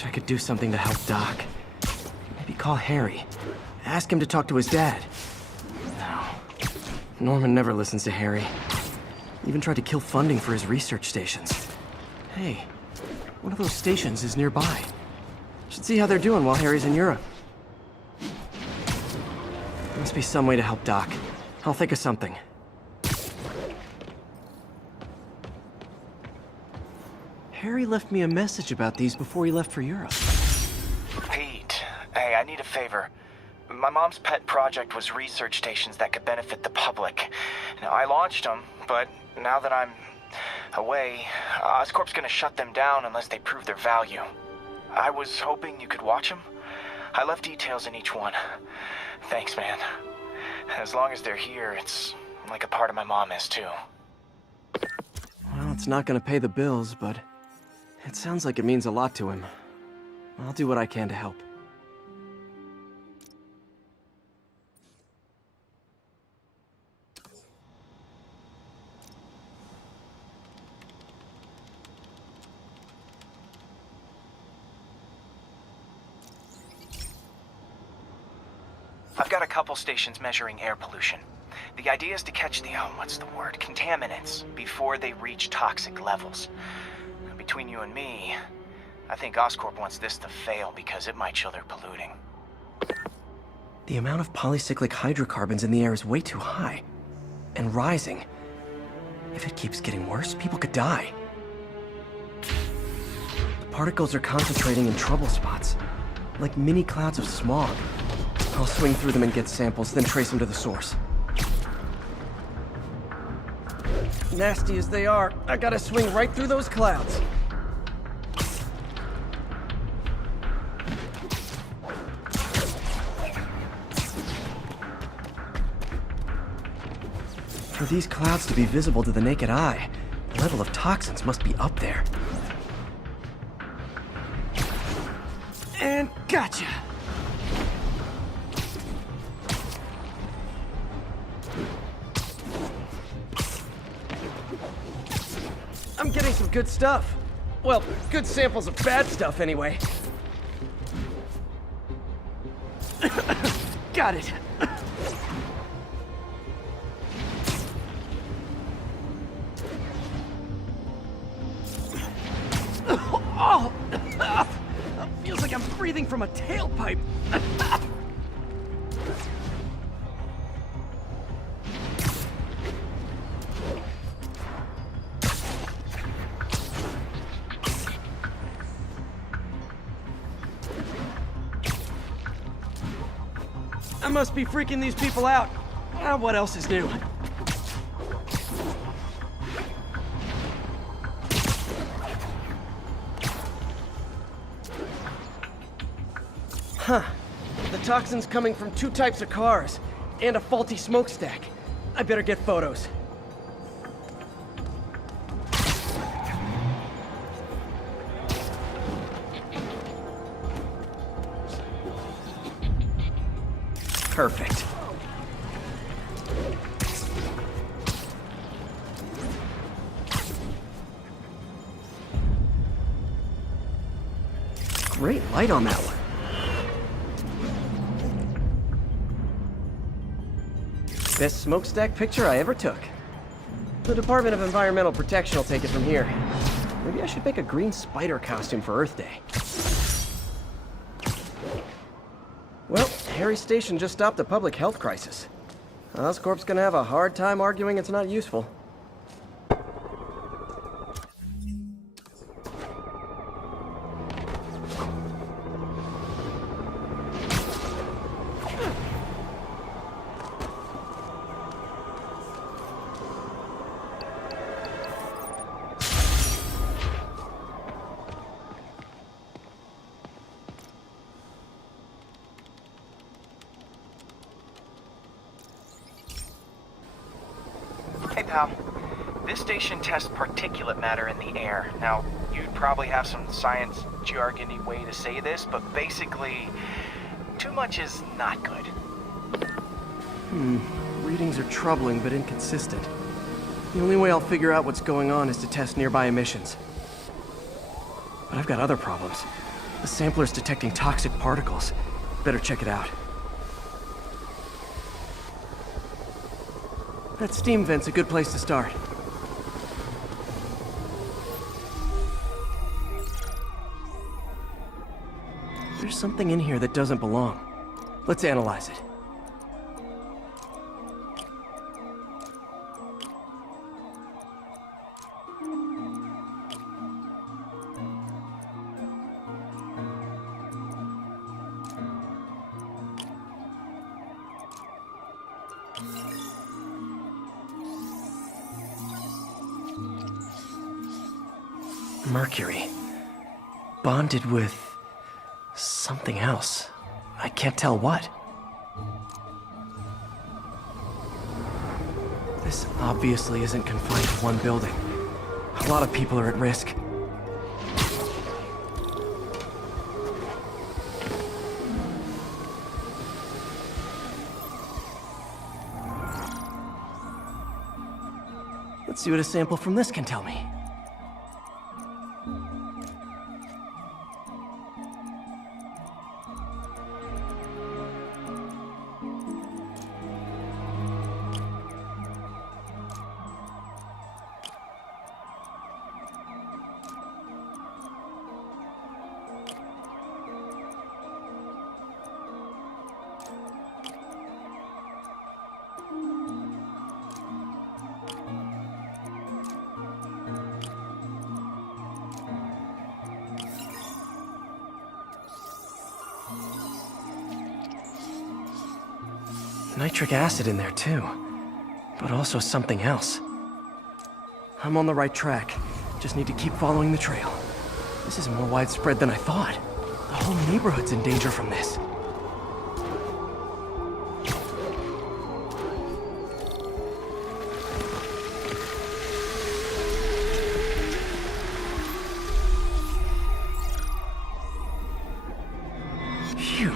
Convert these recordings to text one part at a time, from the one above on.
Wish I could do something to help Doc. Maybe call Harry. Ask him to talk to his dad. No. Norman never listens to Harry. Even tried to kill funding for his research stations. Hey, one of those stations is nearby. Should see how they're doing while Harry's in Europe. There must be some way to help Doc. I'll think of something. Harry left me a message about these before he left for Europe. Pete, hey, I need a favor. My mom's pet project was research stations that could benefit the public. Now, I launched them, but now that I'm away, Oscorp's gonna shut them down unless they prove their value. I was hoping you could watch them. I left details in each one. Thanks, man. As long as they're here, it's like a part of my mom is, too. Well, it's not gonna pay the bills, but it sounds like it means a lot to him. I'll do what I can to help. I've got a couple stations measuring air pollution. The idea is to catch the, contaminants before they reach toxic levels. Between you and me, I think Oscorp wants this to fail because it might show they're polluting. The amount of polycyclic hydrocarbons in the air is way too high. And rising. If it keeps getting worse, people could die. The particles are concentrating in trouble spots, like mini clouds of smog. I'll swing through them and get samples, then trace them to the source. Nasty as they are, I gotta swing right through those clouds. For these clouds to be visible to the naked eye, the level of toxins must be up there. And gotcha! I'm getting some good stuff. Well, good samples of bad stuff, anyway. Got it. Oh! Feels like I'm breathing from a tailpipe. I must be freaking these people out. What else is new? Huh. The toxin's coming from two types of cars, and a faulty smokestack. I better get photos. Perfect. Great light on that one. Best smokestack picture I ever took. The Department of Environmental Protection will take it from here. Maybe I should make a green spider costume for Earth Day. Well, Harry's station just stopped a public health crisis. Oscorp's gonna have a hard time arguing it's not useful. Hey, pal. This station tests particulate matter in the air. Now, you'd probably have some science jargony way to say this, but basically, too much is not good. Readings are troubling but inconsistent. The only way I'll figure out what's going on is to test nearby emissions. But I've got other problems. The sampler's detecting toxic particles. Better check it out. That steam vent's a good place to start. There's something in here that doesn't belong. Let's analyze it. Mercury. Bonded with something else. I can't tell what. This obviously isn't confined to one building. A lot of people are at risk. Let's see what a sample from this can tell me. Nitric acid in there too, but also something else. I'm on the right track. Just need to keep following the trail. This is more widespread than I thought. The whole neighborhood's in danger from this. Phew,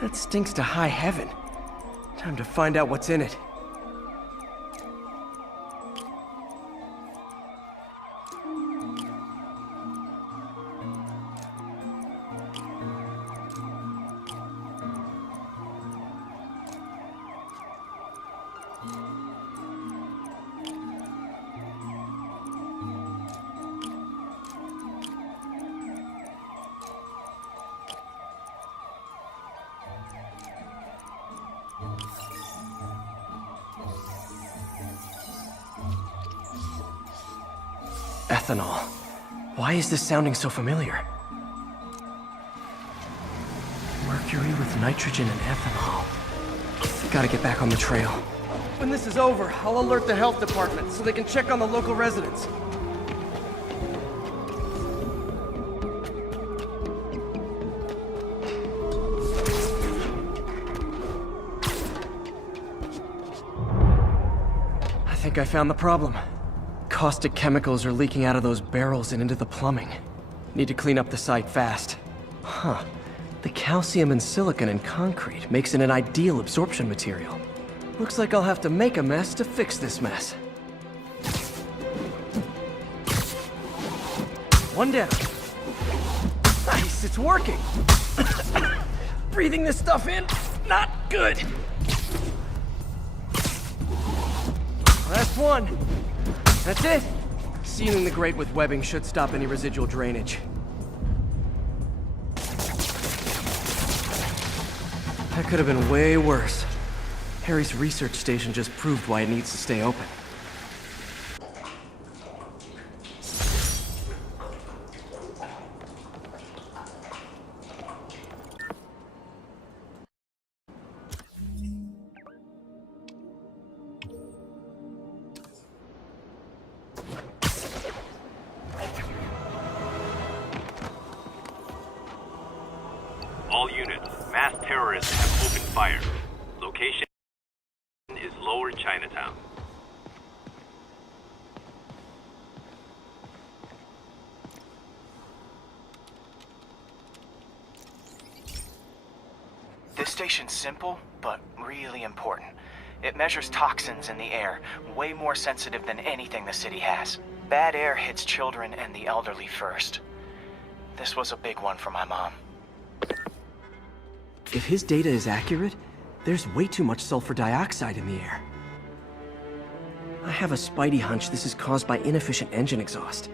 that stinks to high heaven. Time to find out what's in it. Ethanol. Why is this sounding so familiar? Mercury with nitrogen and ethanol. Gotta get back on the trail. When this is over, I'll alert the health department so they can check on the local residents. I think I found the problem. Caustic chemicals are leaking out of those barrels and into the plumbing. Need to clean up the site fast. Huh. The calcium and silicon in concrete makes it an ideal absorption material. Looks like I'll have to make a mess to fix this mess. One down. Nice, it's working. Breathing this stuff in, not good. Last one. That's it! Sealing the grate with webbing should stop any residual drainage. That could have been way worse. Harry's research station just proved why it needs to stay open. All units, mass terrorists have opened fire. Location is Lower Chinatown. This station's simple, but really important. It measures toxins in the air, way more sensitive than anything the city has. Bad air hits children and the elderly first. This was a big one for my mom. If his data is accurate, there's way too much sulfur dioxide in the air. I have a spidey hunch this is caused by inefficient engine exhaust.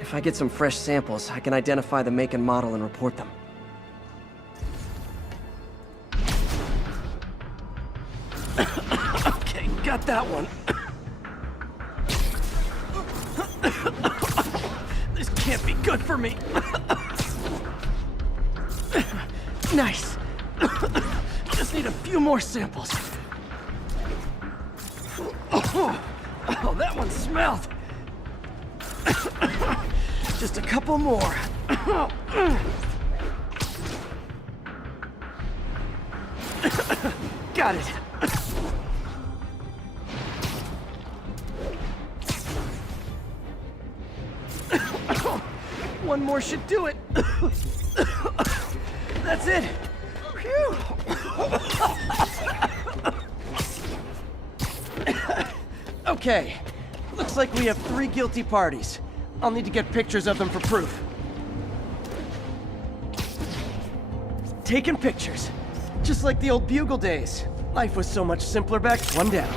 If I get some fresh samples, I can identify the make and model and report them. Okay, got that one. This can't be good for me. Nice. Just need a few more samples. Oh, that one smelled. Just a couple more. Got it. One more should do it. That's it. Phew. Okay. Looks like we have 3 guilty parties. I'll need to get pictures of them for proof. Taking pictures. Just like the old Bugle days. Life was so much simpler back. One down.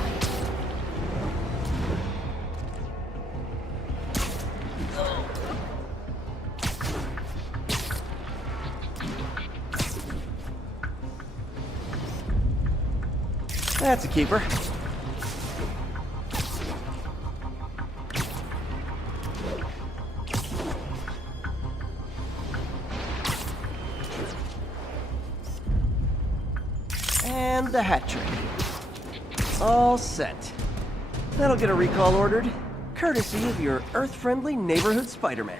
That's a keeper. And the hat trick. All set. That'll get a recall ordered, courtesy of your Earth-friendly neighborhood Spider-Man.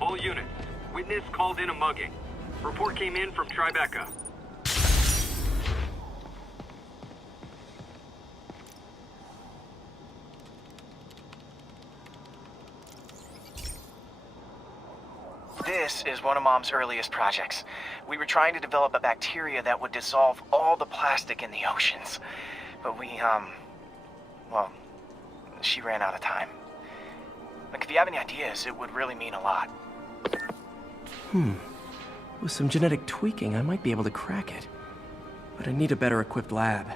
All units, witness called in a mugging. Report came in from Tribeca. This is one of Mom's earliest projects. We were trying to develop a bacteria that would dissolve all the plastic in the oceans. But well, she ran out of time. Like, if you have any ideas, it would really mean a lot. With some genetic tweaking, I might be able to crack it. But I need a better equipped lab.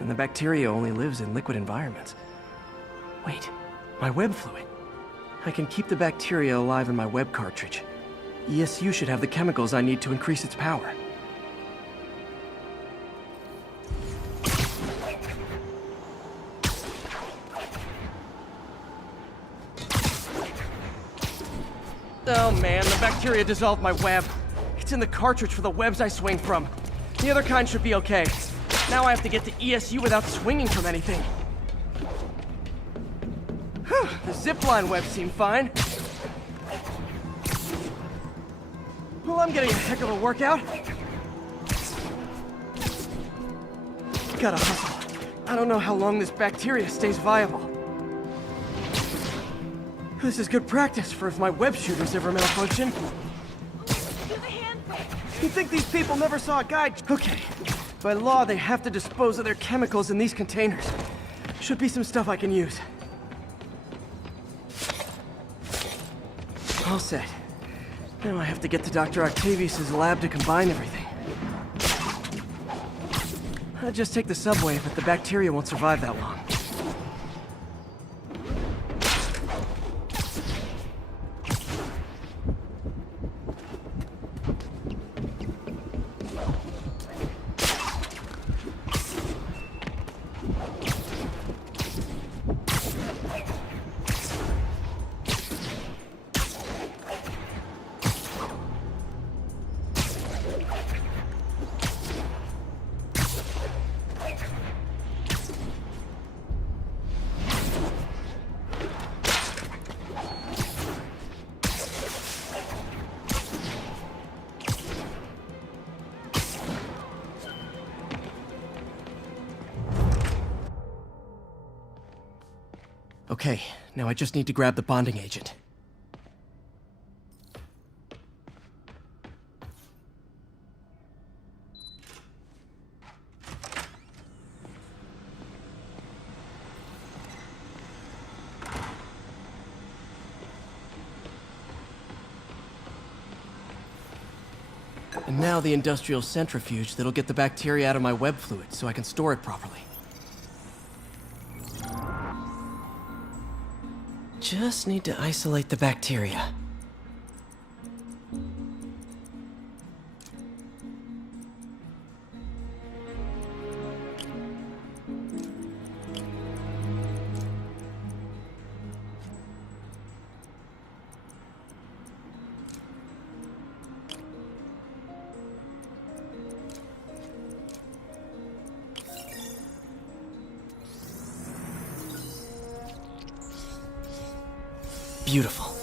And the bacteria only lives in liquid environments. Wait, my web fluid. I can keep the bacteria alive in my web cartridge. ESU should have the chemicals I need to increase its power. Oh man, the bacteria dissolved my web. It's in the cartridge for the webs I swing from. The other kind should be okay. Now I have to get to ESU without swinging from anything. Whew, the zipline webs seem fine. Well, I'm getting a heck of a workout. Gotta hustle. I don't know how long this bacteria stays viable. This is good practice for if my web shooters ever malfunction. You'd think these people never saw a guide. Okay. By law, they have to dispose of their chemicals in these containers. Should be some stuff I can use. All set. Now I have to get to Dr. Octavius' lab to combine everything. I'll just take the subway, but the bacteria won't survive that long. Okay, now I just need to grab the bonding agent. And now the industrial centrifuge that'll get the bacteria out of my web fluid so I can store it properly. Just need to isolate the bacteria. Beautiful.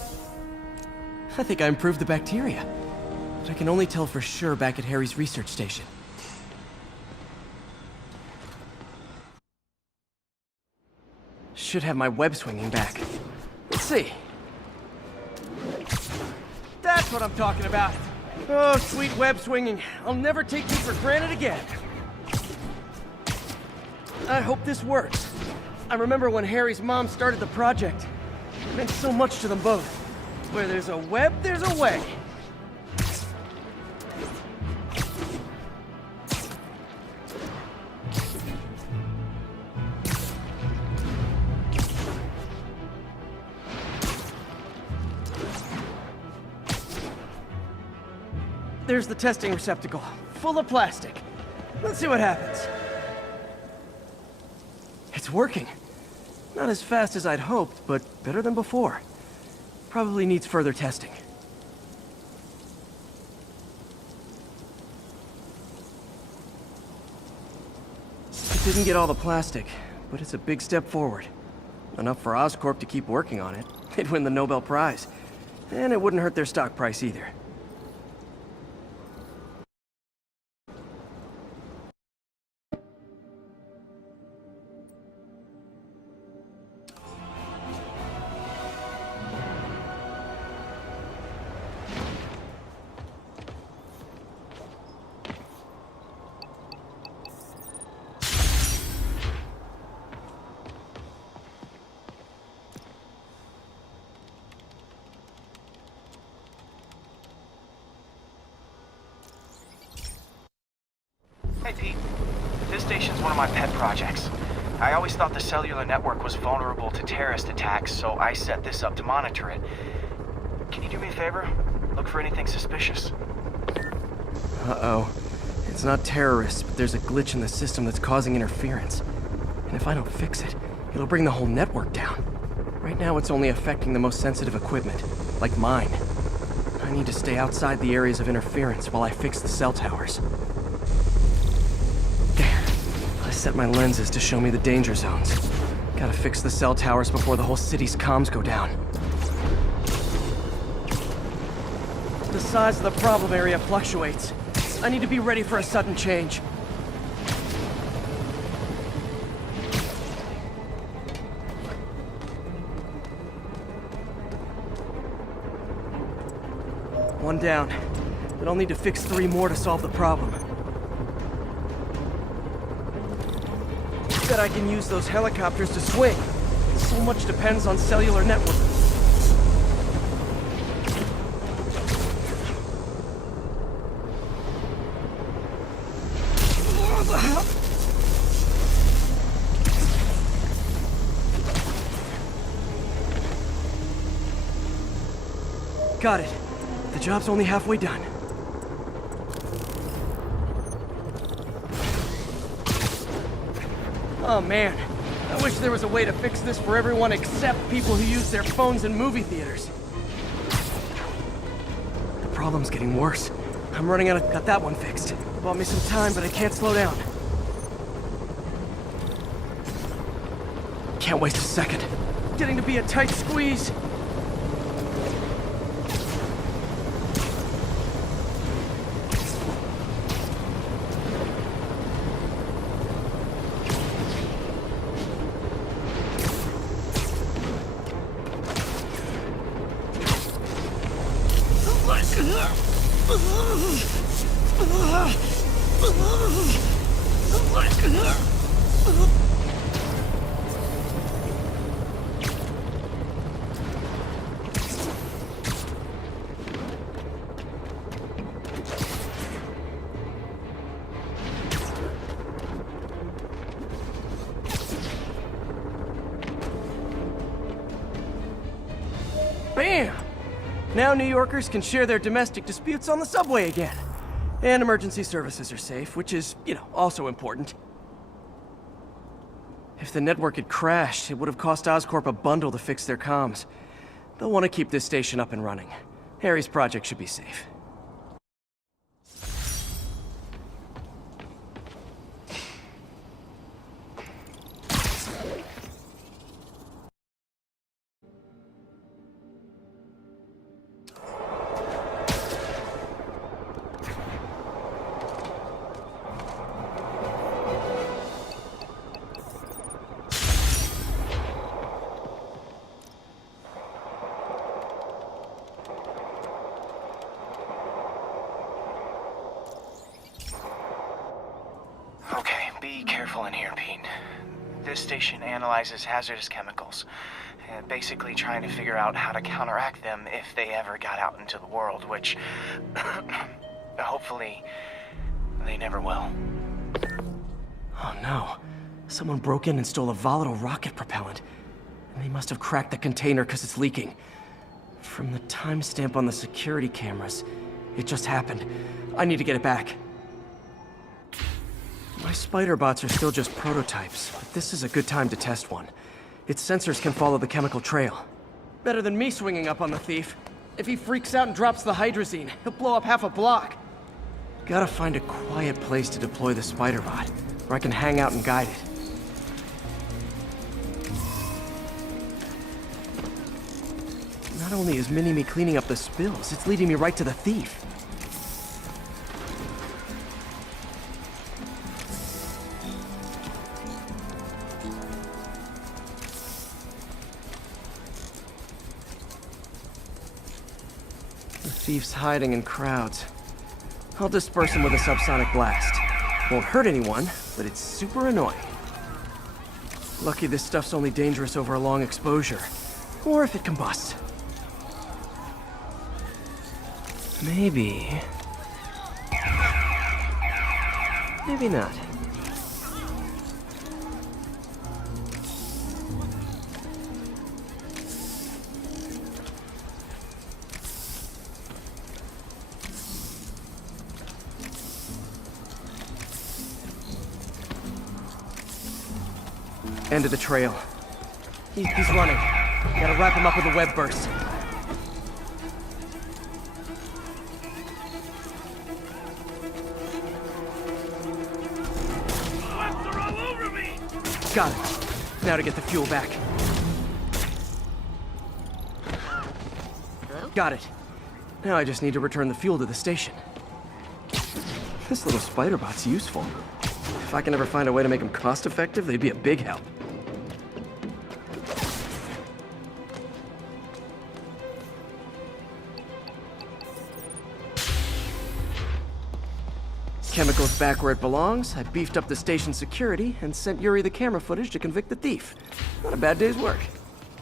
I think I improved the bacteria. But I can only tell for sure back at Harry's research station. Should have my web swinging back. Let's see. That's what I'm talking about. Oh, sweet web swinging. I'll never take you for granted again. I hope this works. I remember when Harry's mom started the project. It meant so much to them both. Where there's a web, there's a way. There's the testing receptacle, full of plastic. Let's see what happens. It's working. Not as fast as I'd hoped, but better than before. Probably needs further testing. It didn't get all the plastic, but it's a big step forward. Enough for Oscorp to keep working on it. They'd win the Nobel Prize. And it wouldn't hurt their stock price either. Hey, Pete. This station's one of my pet projects. I always thought the cellular network was vulnerable to terrorist attacks, so I set this up to monitor it. Can you do me a favor? Look for anything suspicious. Uh-oh. It's not terrorists, but there's a glitch in the system that's causing interference. And if I don't fix it, it'll bring the whole network down. Right now, it's only affecting the most sensitive equipment, like mine. I need to stay outside the areas of interference while I fix the cell towers. There. I set my lenses to show me the danger zones. Gotta fix the cell towers before the whole city's comms go down. The size of the problem area fluctuates. I need to be ready for a sudden change. One down, but I'll need to fix 3 more to solve the problem. Bet I can use those helicopters to swing. So much depends on cellular network. Got it. The job's only halfway done. Oh man, I wish there was a way to fix this for everyone except people who use their phones in movie theaters. The problem's getting worse. I'm running out of... Got that one fixed. Bought me some time, but I can't slow down. Can't waste a second. Getting to be a tight squeeze. Bam! Now New Yorkers can share their domestic disputes on the subway again. And emergency services are safe, which is, also important. If the network had crashed, it would have cost Oscorp a bundle to fix their comms. They'll want to keep this station up and running. Harry's project should be safe. Okay, be careful in here, Pete. This station analyzes hazardous chemicals, basically trying to figure out how to counteract them if they ever got out into the world, which hopefully they never will. Oh no. Someone broke in and stole a volatile rocket propellant. And they must have cracked the container because it's leaking. From the timestamp on the security cameras, it just happened. I need to get it back. My spider bots are still just prototypes, but this is a good time to test one. Its sensors can follow the chemical trail. Better than me swinging up on the thief. If he freaks out and drops the hydrazine, he'll blow up half a block. Gotta find a quiet place to deploy the spider bot, where I can hang out and guide it. Not only is Mini-Me cleaning up the spills, it's leading me right to the thief. The thief's hiding in crowds. I'll disperse him with a subsonic blast. Won't hurt anyone, but it's super annoying. Lucky this stuff's only dangerous over a long exposure. Or if it combusts. Maybe... maybe not. End of the trail. He's running. Gotta wrap him up with a web burst. They're all over me! Got it. Now to get the fuel back. Got it. Now I just need to return the fuel to the station. This little spider bot's useful. If I can ever find a way to make them cost-effective, they'd be a big help. Chemicals back where it belongs. I beefed up the station security and sent Yuri the camera footage to convict the thief. Not a bad day's work.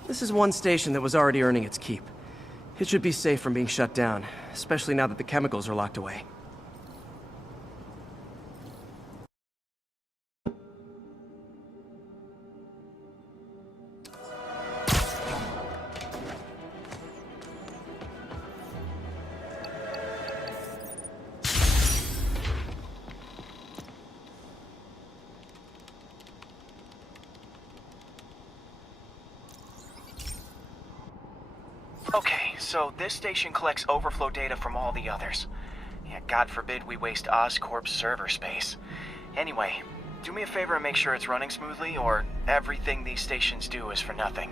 This is one station that was already earning its keep. It should be safe from being shut down, especially now that the chemicals are locked away. Okay, so this station collects overflow data from all the others. Yeah, God forbid we waste Oscorp's server space. Anyway, do me a favor and make sure it's running smoothly, or everything these stations do is for nothing.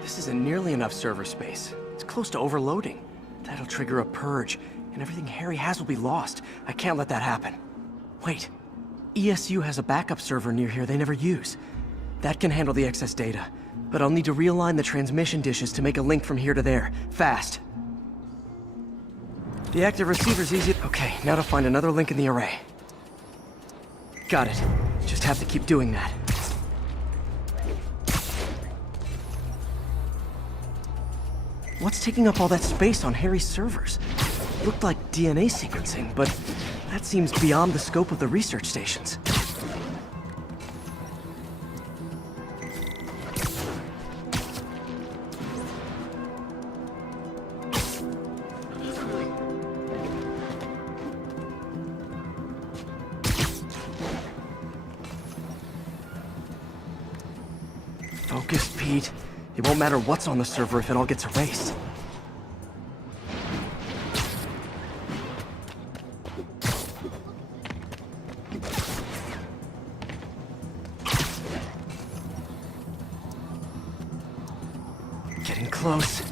This isn't nearly enough server space. It's close to overloading. That'll trigger a purge, and everything Harry has will be lost. I can't let that happen. Wait. ESU has a backup server near here they never use. That can handle the excess data, but I'll need to realign the transmission dishes to make a link from here to there, fast. The active receiver's easy. Okay, now to find another link in the array. Got it. Just have to keep doing that. What's taking up all that space on Harry's servers? Looked like DNA sequencing, but that seems beyond the scope of the research stations. Focus, Pete. It won't matter what's on the server if it all gets erased. Getting close.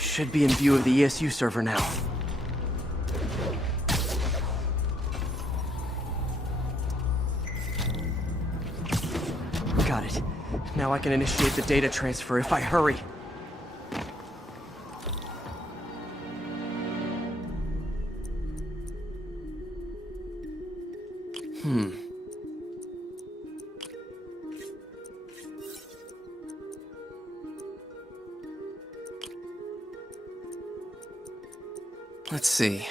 Should be in view of the ESU server now. Got it. Now I can initiate the data transfer if I hurry. Let's see.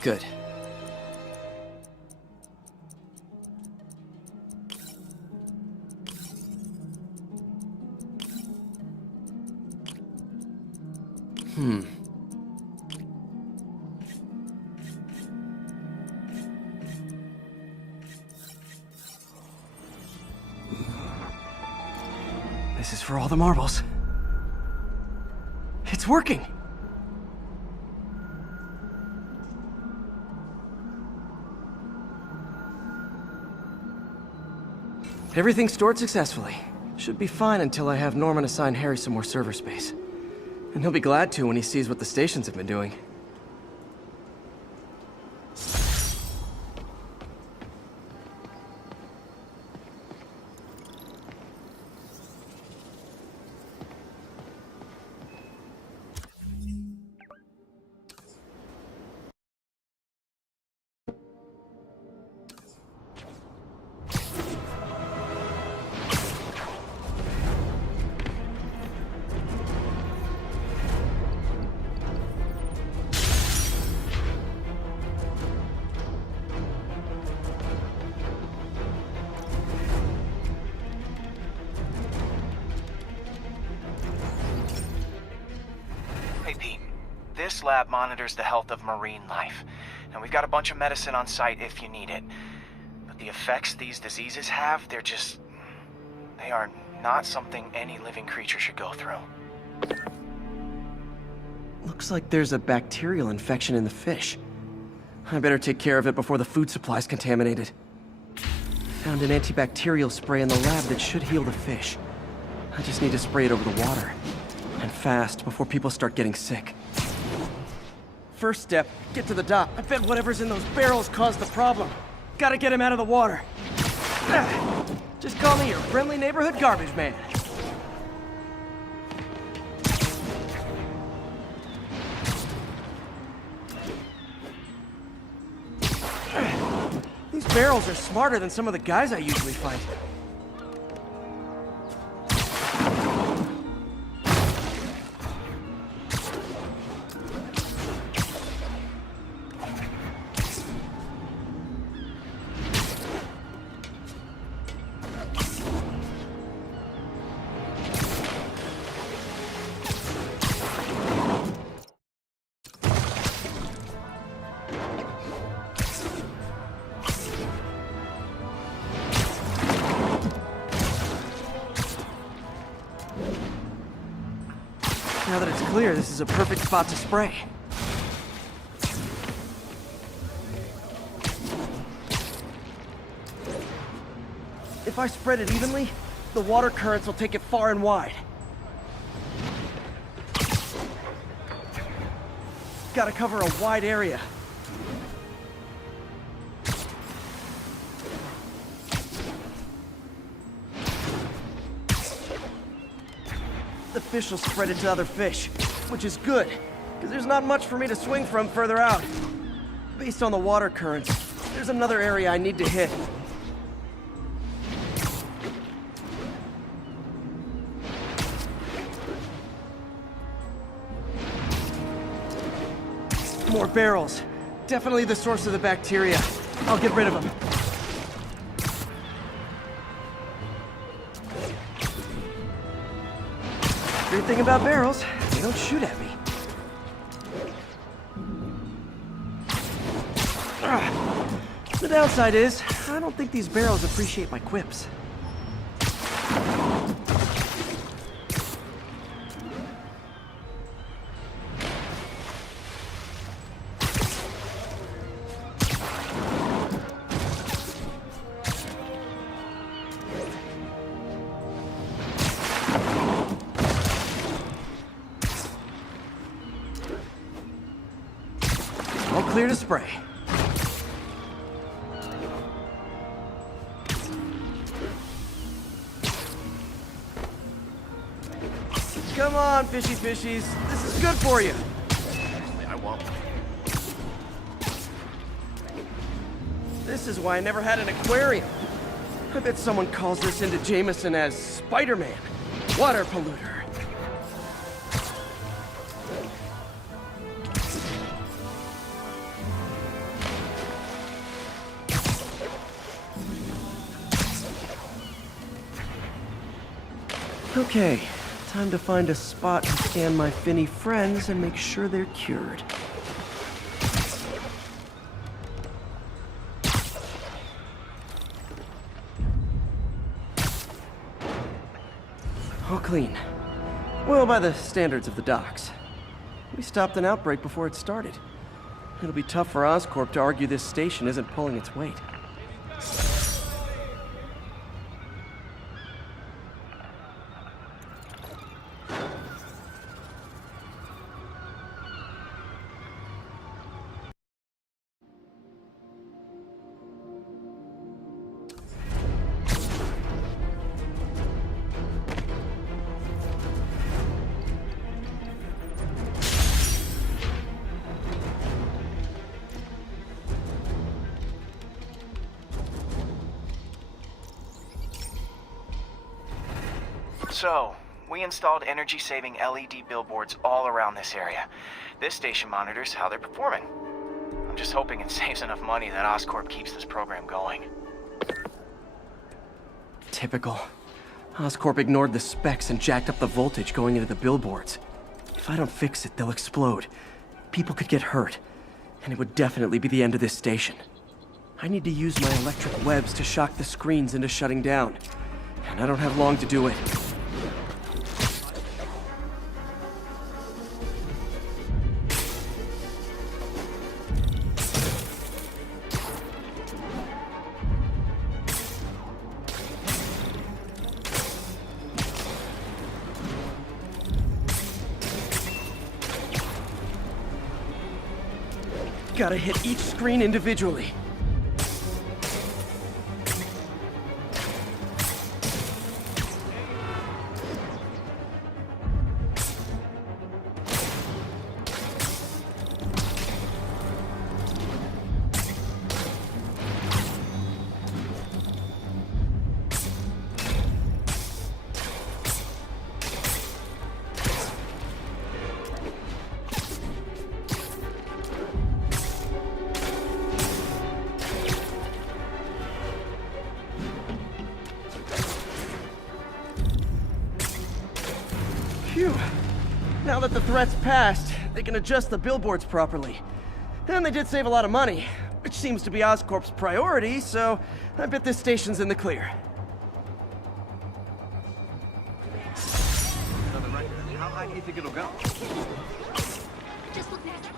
Good. This is for all the marbles. It's working! Everything stored successfully. Should be fine until I have Norman assign Harry some more server space. And he'll be glad to when he sees what the stations have been doing. Hey, Pete. This lab monitors the health of marine life. And we've got a bunch of medicine on site if you need it. But the effects these diseases have, they are not something any living creature should go through. Looks like there's a bacterial infection in the fish. I better take care of it before the food supply's contaminated. Found an antibacterial spray in the lab that should heal the fish. I just need to spray it over the water. And fast, before people start getting sick. First step, get to the dock. I bet whatever's in those barrels caused the problem. Gotta get him out of the water. Just call me your friendly neighborhood garbage man. These barrels are smarter than some of the guys I usually fight. clear, this is a perfect spot to spray. If I spread it evenly, the water currents will take it far and wide. Gotta cover a wide area. The fish will spread it to other fish, which is good, because there's not much for me to swing from further out. Based on the water currents, there's another area I need to hit. More barrels. Definitely the source of the bacteria. I'll get rid of them. Great thing about barrels, they don't shoot at me. The downside is, I don't think these barrels appreciate my quips. All clear to spray. Come on, fishy fishies. This is good for you. I won't. This is why I never had an aquarium. I bet someone calls this into Jameson as Spider-Man. Water polluter. Okay, time to find a spot to scan my finny friends and make sure they're cured. All clean. Well, by the standards of the docks. We stopped an outbreak before it started. It'll be tough for Oscorp to argue this station isn't pulling its weight. So, we installed energy-saving LED billboards all around this area. This station monitors how they're performing. I'm just hoping it saves enough money that Oscorp keeps this program going. Typical. Oscorp ignored the specs and jacked up the voltage going into the billboards. If I don't fix it, they'll explode. People could get hurt. And it would definitely be the end of this station. I need to use my electric webs to shock the screens into shutting down. And I don't have long to do it. Gotta hit each screen individually. Phew. Now that the threat's passed, they can adjust the billboards properly. And they did save a lot of money, which seems to be Oscorp's priority, so I bet this station's in the clear. On the record, how high do you think it'll go? Just look next.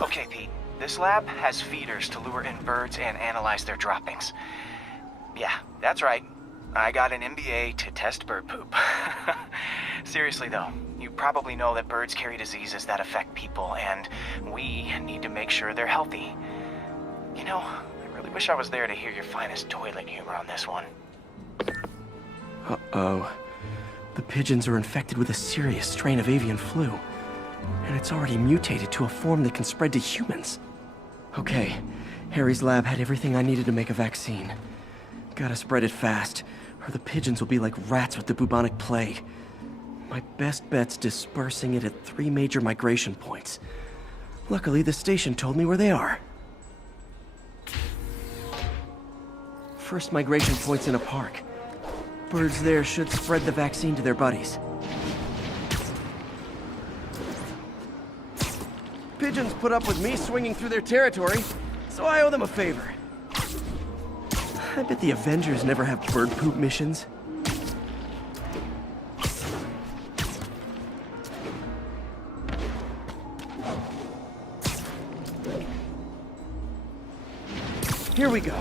Okay, Pete. This lab has feeders to lure in birds and analyze their droppings. Yeah, that's right. I got an MBA to test bird poop. Seriously though, you probably know that birds carry diseases that affect people, and we need to make sure they're healthy. You know, I really wish I was there to hear your finest toilet humor on this one. Uh-oh. The pigeons are infected with a serious strain of avian flu. And it's already mutated to a form that can spread to humans. Okay, Harry's lab had everything I needed to make a vaccine. Gotta spread it fast, or the pigeons will be like rats with the bubonic plague. My best bet's dispersing it at 3 major migration points. Luckily, the station told me where they are. First migration point's in a park. Birds there should spread the vaccine to their buddies. Pigeons put up with me swinging through their territory, so I owe them a favor. I bet the Avengers never have bird poop missions. Here we go.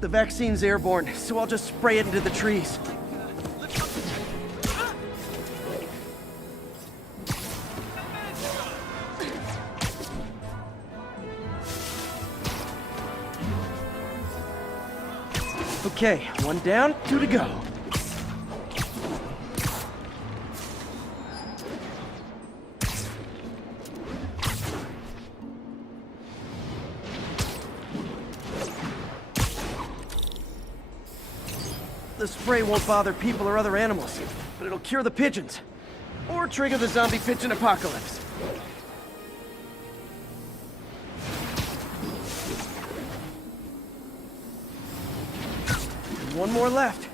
The vaccine's airborne, so I'll just spray it into the trees. Okay, 1 down, 2 to go. The spray won't bother people or other animals, but it'll cure the pigeons. Or trigger the zombie pigeon apocalypse. One more left.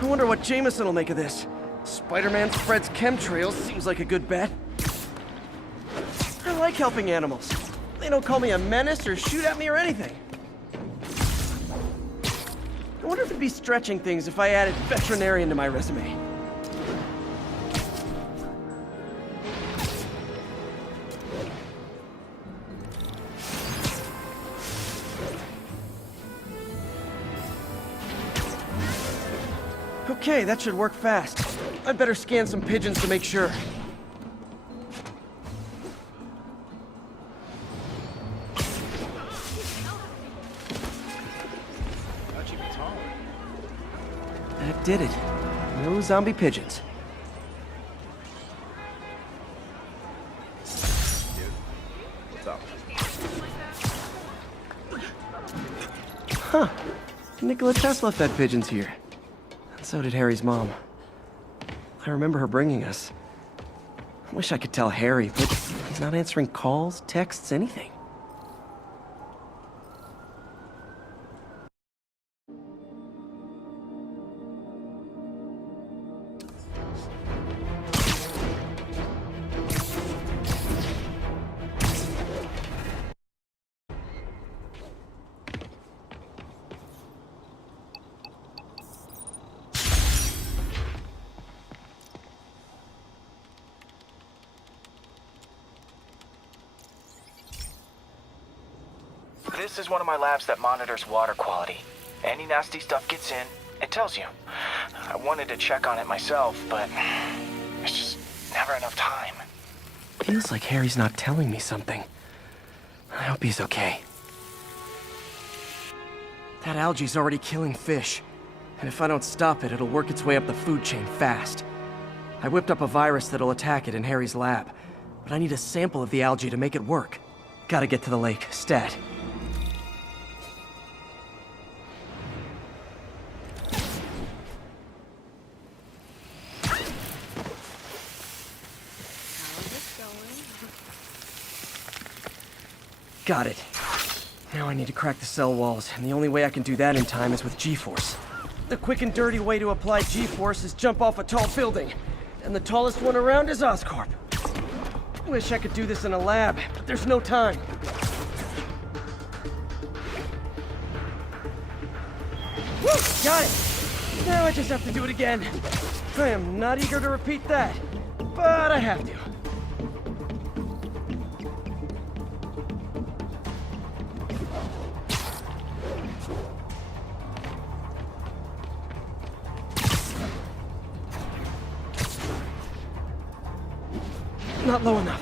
I wonder what Jameson will make of this. Spider-Man spreads chemtrails seems like a good bet. I like helping animals. They don't call me a menace or shoot at me or anything. I wonder if it'd be stretching things if I added veterinarian to my resume. Okay, that should work fast. I'd better scan some pigeons to make sure. Thought you'd be taller. That did it. No zombie pigeons. What's up? Huh. Nikola Tesla fed pigeons here. So did Harry's mom. I remember her bringing us. I wish I could tell Harry, but he's not answering calls, texts, anything. This is one of my labs that monitors water quality. Any nasty stuff gets in, it tells you. I wanted to check on it myself, but there's just never enough time. Feels like Harry's not telling me something. I hope he's okay. That algae's already killing fish. And if I don't stop it, it'll work its way up the food chain fast. I whipped up a virus that'll attack it in Harry's lab. But I need a sample of the algae to make it work. Gotta get to the lake, stat. Got it. Now I need to crack the cell walls, and the only way I can do that in time is with G-force. The quick and dirty way to apply G-force is jump off a tall building, and the tallest one around is Oscorp. Wish I could do this in a lab, but there's no time. Woo! Got it! Now I just have to do it again. I am not eager to repeat that, but I have to. Not low enough.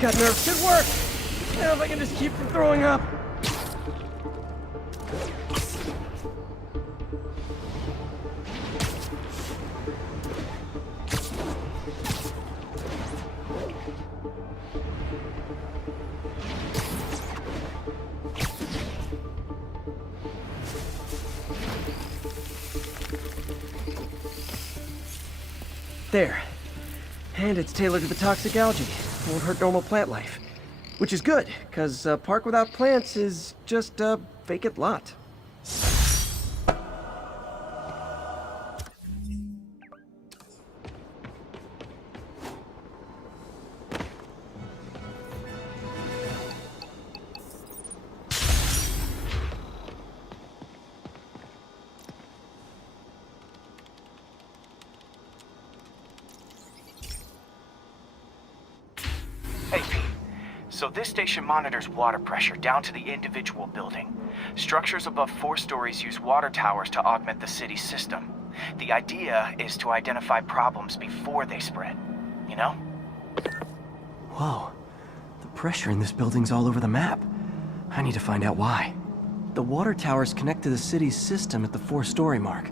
Got nerves. Good work! Now if I can just keep from throwing up. There. And it's tailored to the toxic algae. Won't hurt normal plant life. Which is good, because a park without plants is just a vacant lot. Hey, Pete. So this station monitors water pressure down to the individual building. Structures above 4 stories use water towers to augment the city's system. The idea is to identify problems before they spread, you know? Whoa. The pressure in this building's all over the map. I need to find out why. The water towers connect to the city's system at the 4-story mark.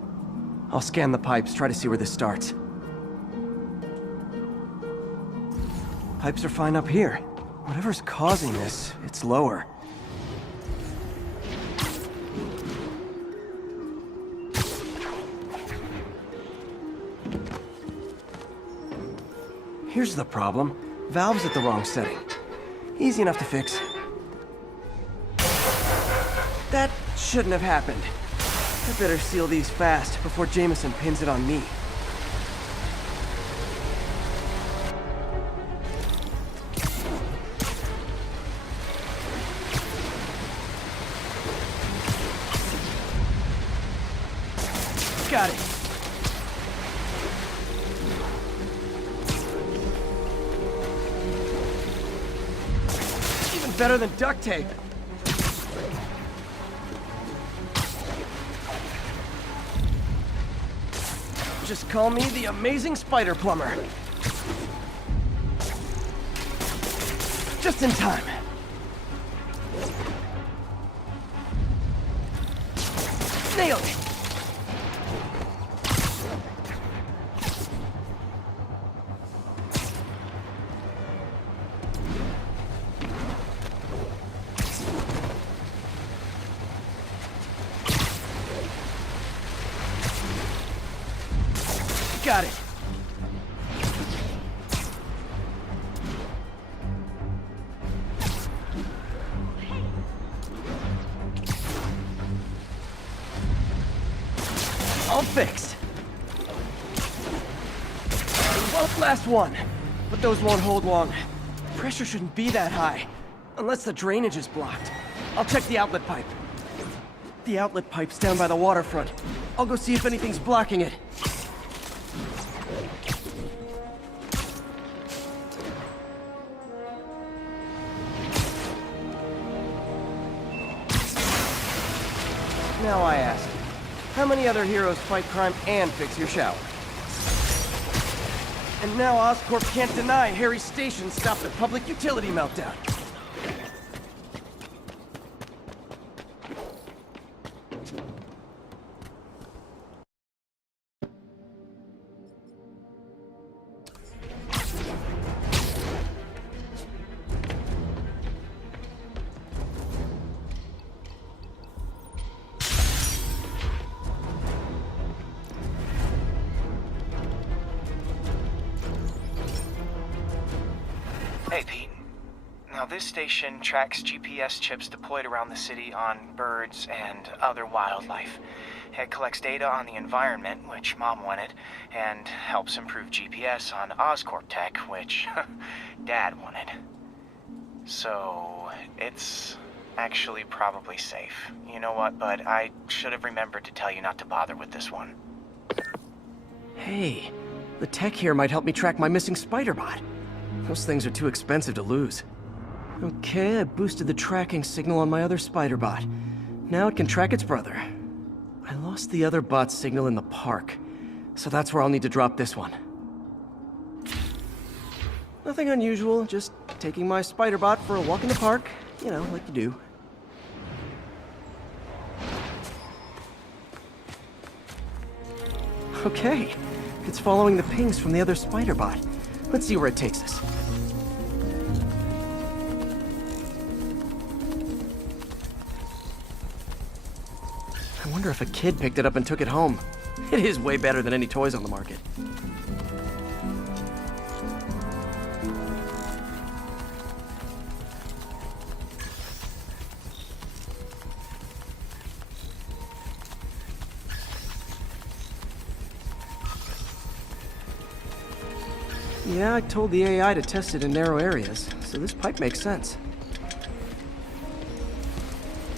I'll scan the pipes, try to see where this starts. Pipes are fine up here. Whatever's causing this, it's lower. Here's the problem. Valve's at the wrong setting. Easy enough to fix. That shouldn't have happened. I better seal these fast before Jameson pins it on me. Got it. Even better than duct tape. Just call me the amazing spider plumber. Just in time. Nailed it. Got it. All fixed. Well, last one. But those won't hold long. Pressure shouldn't be that high. Unless the drainage is blocked. I'll check the outlet pipe. The outlet pipe's down by the waterfront. I'll go see if anything's blocking it. Now I ask, how many other heroes fight crime and fix your shower? And now Oscorp can't deny Harry's station stopped a public utility meltdown. Hey, Pete. Now, this station tracks GPS chips deployed around the city on birds and other wildlife. It collects data on the environment, which Mom wanted, and helps improve GPS on Oscorp tech, which Dad wanted. So, it's actually probably safe. You know what, bud? I should have remembered to tell you not to bother with this one. Hey, the tech here might help me track my missing spider bot. Those things are too expensive to lose. Okay, I boosted the tracking signal on my other spider bot. Now it can track its brother. I lost the other bot's signal in the park, so that's where I'll need to drop this one. Nothing unusual, just taking my spider bot for a walk in the park, you know, like you do. Okay, it's following the pings from the other spider bot. Let's see where it takes us. I wonder if a kid picked it up and took it home. It is way better than any toys on the market. Yeah, I told the AI to test it in narrow areas, so this pipe makes sense.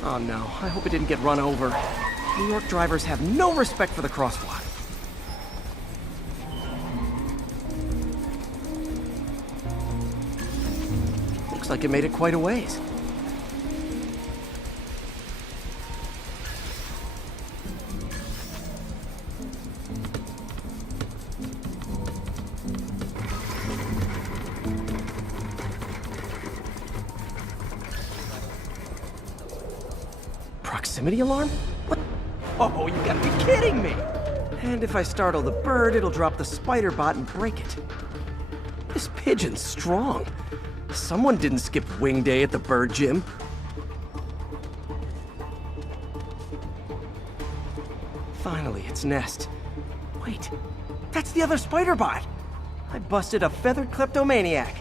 Oh no, I hope it didn't get run over. New York drivers have no respect for the crosswalk. Looks like it made it quite a ways. Proximity alarm? What? Oh, you gotta be kidding me! And if I startle the bird, it'll drop the spider bot and break it. This pigeon's strong. Someone didn't skip wing day at the bird gym. Finally, its nest. Wait, that's the other spider bot! I busted a feathered kleptomaniac.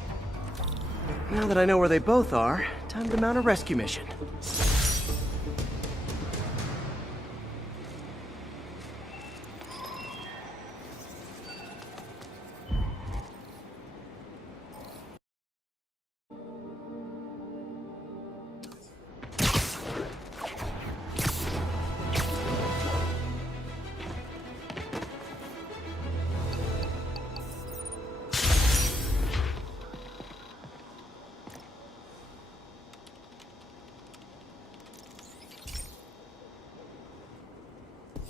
Now that I know where they both are, time to mount a rescue mission.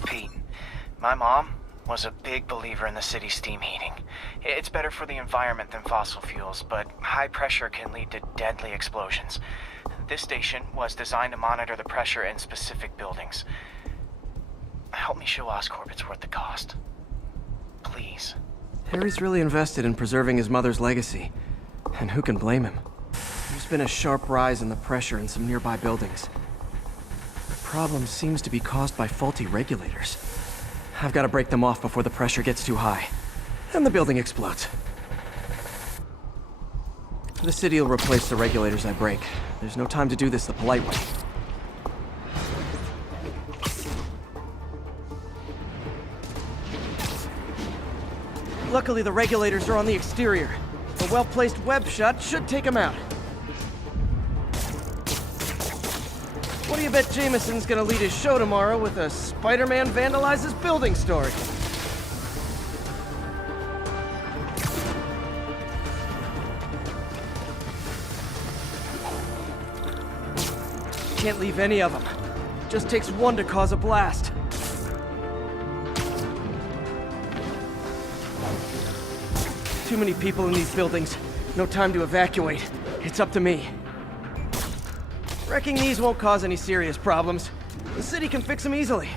Pete, my mom was a big believer in the city's steam heating. It's better for the environment than fossil fuels, but high pressure can lead to deadly explosions. This station was designed to monitor the pressure in specific buildings. Help me show Oscorp it's worth the cost. Please. Harry's really invested in preserving his mother's legacy. And who can blame him? There's been a sharp rise in the pressure in some nearby buildings. The problem seems to be caused by faulty regulators. I've got to break them off before the pressure gets too high. And the building explodes. The city will replace the regulators I break. There's no time to do this the polite way. Luckily, the regulators are on the exterior. A well-placed web shot should take them out. What do you bet Jameson's gonna lead his show tomorrow with a Spider-Man vandalizes building story? Can't leave any of them. Just takes one to cause a blast. Too many people in these buildings. No time to evacuate. It's up to me. Wrecking these won't cause any serious problems. The city can fix them easily.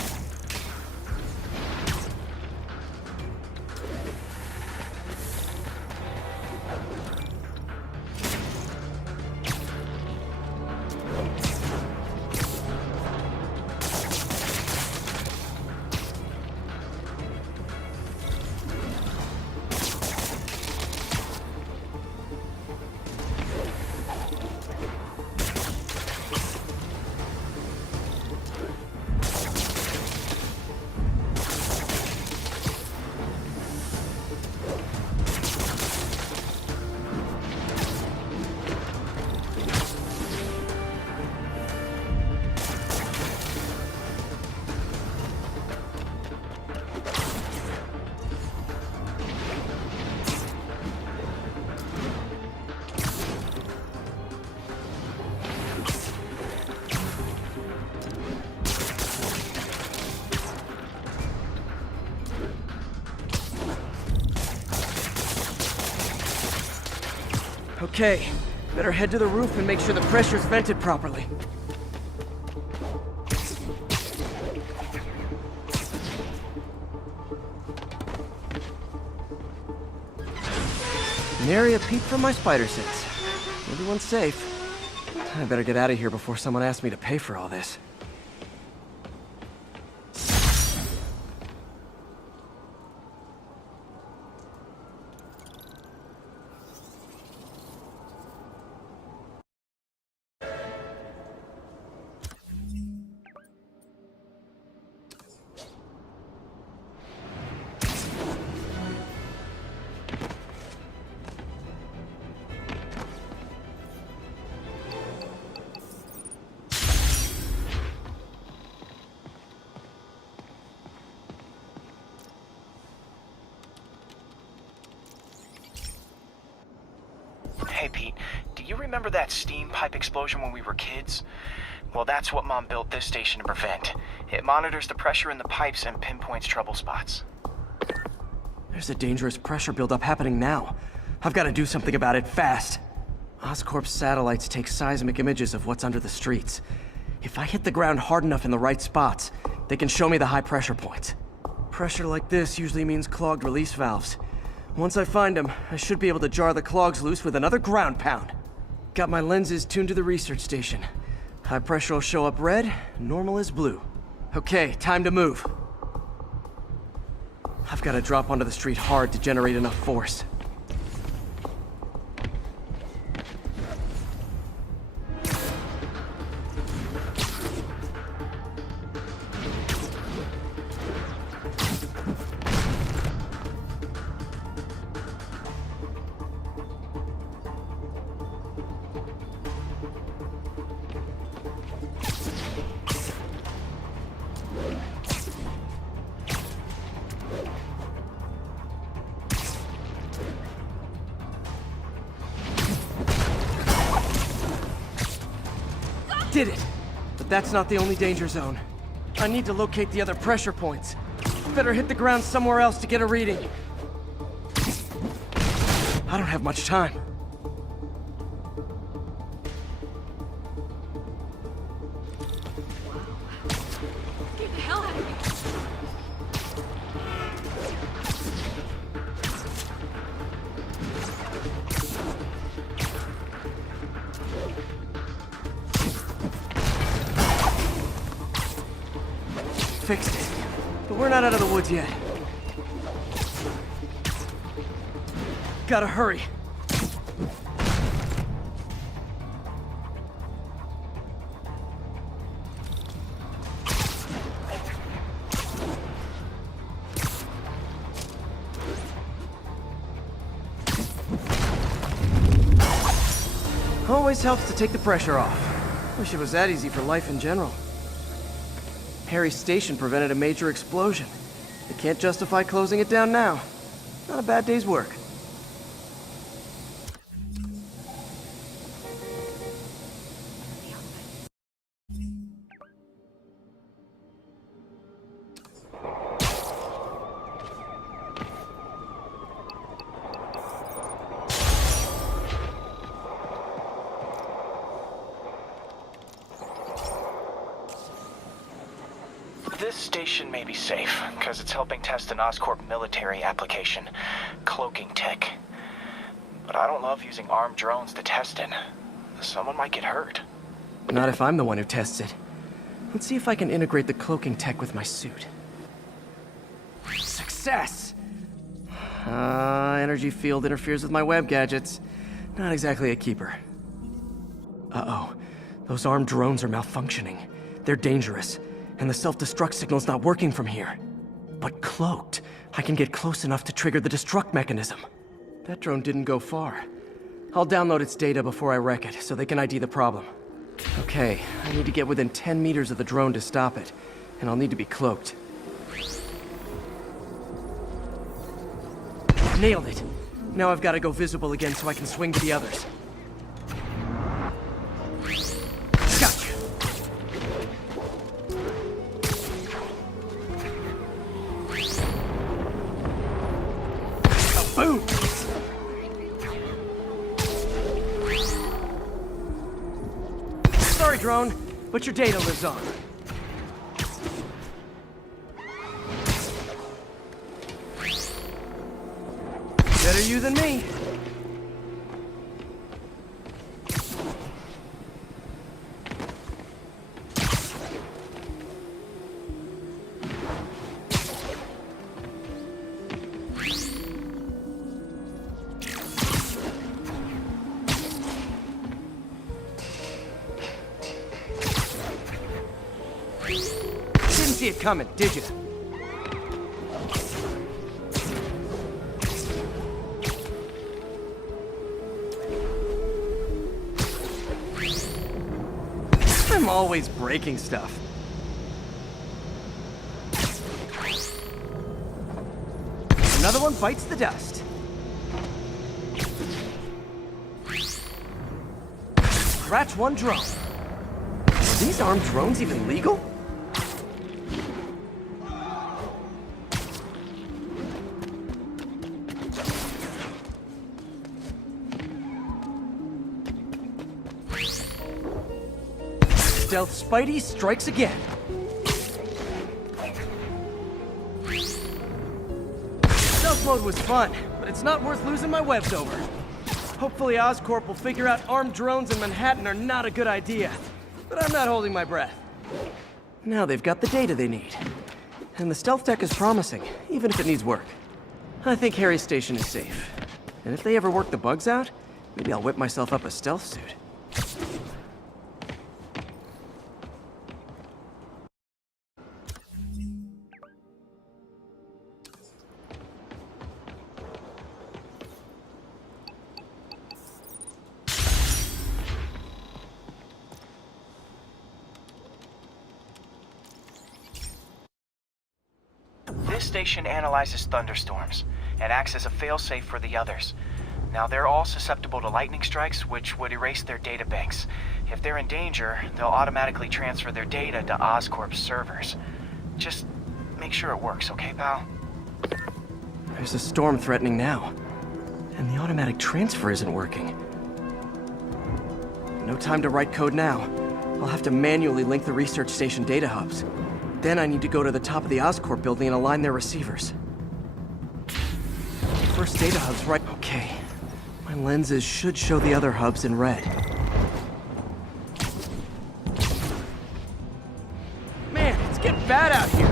Okay, better head to the roof and make sure the pressure's vented properly. Nary a peep from my spider sense. Everyone's safe. I better get out of here before someone asks me to pay for all this. Hey, Pete, do you remember that steam pipe explosion when we were kids? Well, that's what Mom built this station to prevent. It monitors the pressure in the pipes and pinpoints trouble spots. There's a dangerous pressure buildup happening now. I've got to do something about it fast. Oscorp's satellites take seismic images of what's under the streets. If I hit the ground hard enough in the right spots, they can show me the high pressure points. Pressure like this usually means clogged release valves. Once I find them, I should be able to jar the clogs loose with another ground pound. Got my lenses tuned to the research station. High pressure will show up red, normal is blue. Okay, time to move. I've got to drop onto the street hard to generate enough force. Did it! But that's not the only danger zone. I need to locate the other pressure points. Better hit the ground somewhere else to get a reading. I don't have much time. Get the hell out of here. Fixed it. But we're not out of the woods yet. Gotta hurry. Always helps to take the pressure off. Wish it was that easy for life in general. Harry's station prevented a major explosion. They can't justify closing it down now. Not a bad day's work. This station may be safe, because it's helping test an Oscorp military application, cloaking tech. But I don't love using armed drones to test it. Someone might get hurt. Not if I'm the one who tests it. Let's see if I can integrate the cloaking tech with my suit. Success! Energy field interferes with my web gadgets. Not exactly a keeper. Uh-oh. Those armed drones are malfunctioning. They're dangerous. And the self-destruct signal's not working from here. But cloaked, I can get close enough to trigger the destruct mechanism. That drone didn't go far. I'll download its data before I wreck it, so they can ID the problem. Okay, I need to get within 10 meters of the drone to stop it, and I'll need to be cloaked. Nailed it! Now I've got to go visible again so I can swing to the others. Gotcha! Boom! drone, but your data lives on. Better you than me. Didn't see it coming, did you? I'm always breaking stuff. Another one bites the dust. Scratch one drone. Are these armed drones even legal? Stealth Spidey strikes again. Stealth mode was fun, but it's not worth losing my webs over. Hopefully Oscorp will figure out armed drones in Manhattan are not a good idea. But I'm not holding my breath. Now they've got the data they need. And the stealth tech is promising, even if it needs work. I think Harry's station is safe. And if they ever work the bugs out, maybe I'll whip myself up a stealth suit. This station analyzes thunderstorms and acts as a failsafe for the others. Now, they're all susceptible to lightning strikes, which would erase their databanks. If they're in danger, they'll automatically transfer their data to Oscorp's servers. Just make sure it works, okay, pal? There's a storm threatening now. And the automatic transfer isn't working. No time to write code now. I'll have to manually link the research station data hubs. Then I need to go to the top of the Oscorp building and align their receivers. First data hub's right. Okay. My lenses should show the other hubs in red. Man, it's getting bad out here.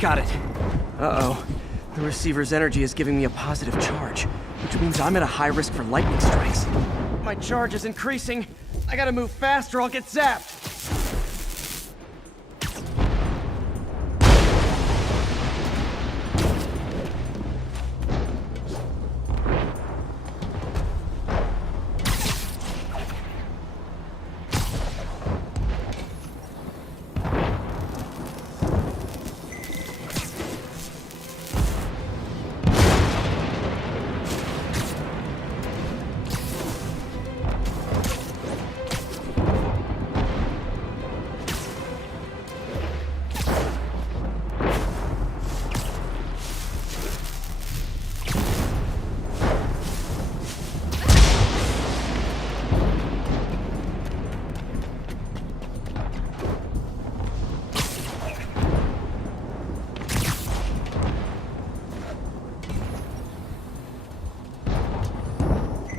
Got it. Uh-oh. The receiver's energy is giving me a positive charge, which means I'm at a high risk for lightning strikes. My charge is increasing. I gotta move fast or I'll get zapped.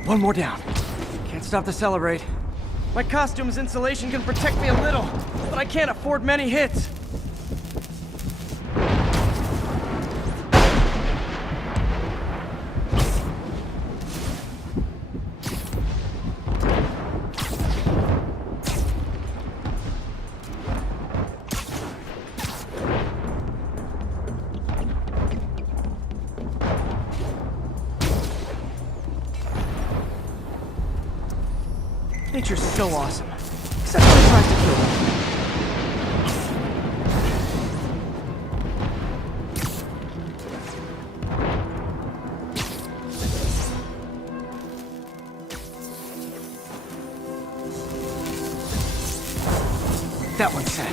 One more down. Can't stop to celebrate. My costume's insulation can protect me a little, but I can't afford many hits. Nature's so awesome, except when it tries to kill me. That one's set.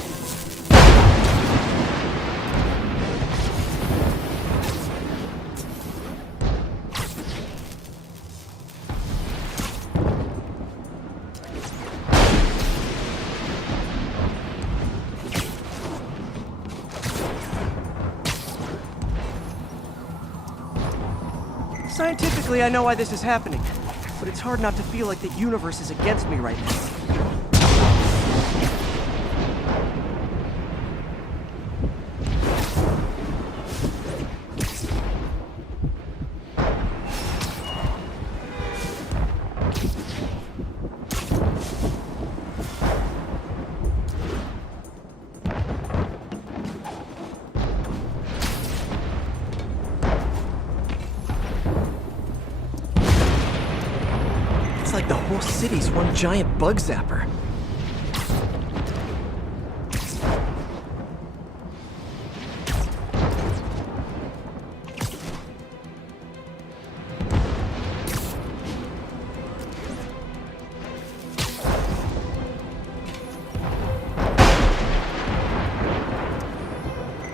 Scientifically, I know why this is happening, but it's hard not to feel like the universe is against me right now. It's like the whole city's one giant bug zapper.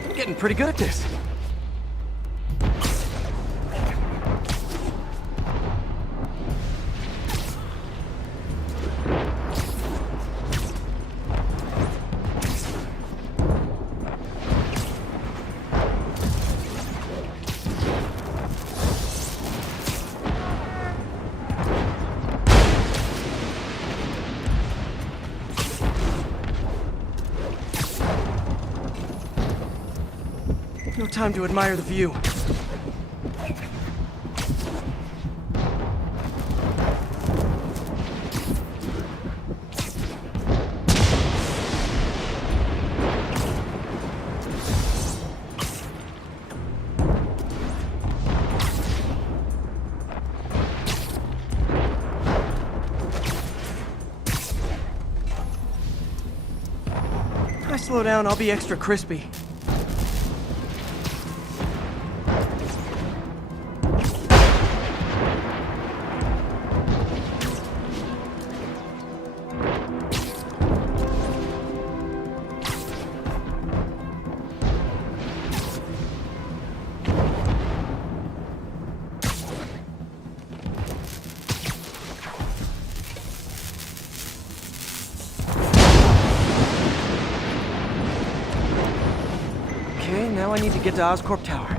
I'm getting pretty good at this. No time to admire the view. If I slow down, I'll be extra crispy. Okay, now I need to get to Oscorp Tower.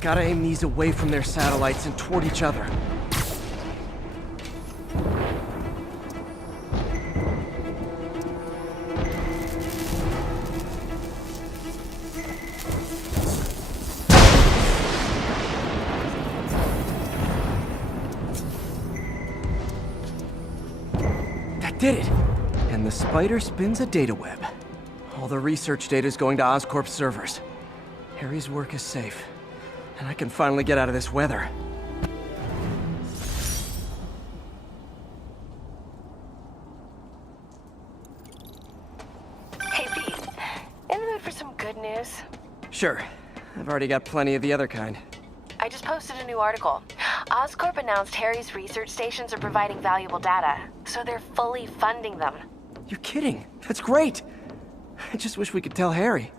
Gotta aim these away from their satellites and toward each other. That did it! And the spider spins a data web. All the research data is going to Oscorp's servers. Harry's work is safe. And I can finally get out of this weather. Hey, Pete. In the mood for some good news? Sure. I've already got plenty of the other kind. I just posted a new article. Oscorp announced Harry's research stations are providing valuable data, so they're fully funding them. You're kidding. That's great. I just wish we could tell Harry.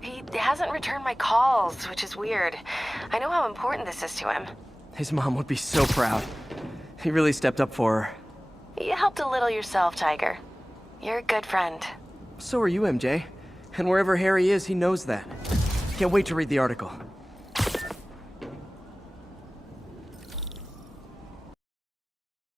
He hasn't returned my calls, which is weird. I know how important this is to him. His mom would be so proud. He really stepped up for her. You helped a little yourself, Tiger. You're a good friend. So are you, MJ. And wherever Harry is, he knows that. Can't wait to read the article.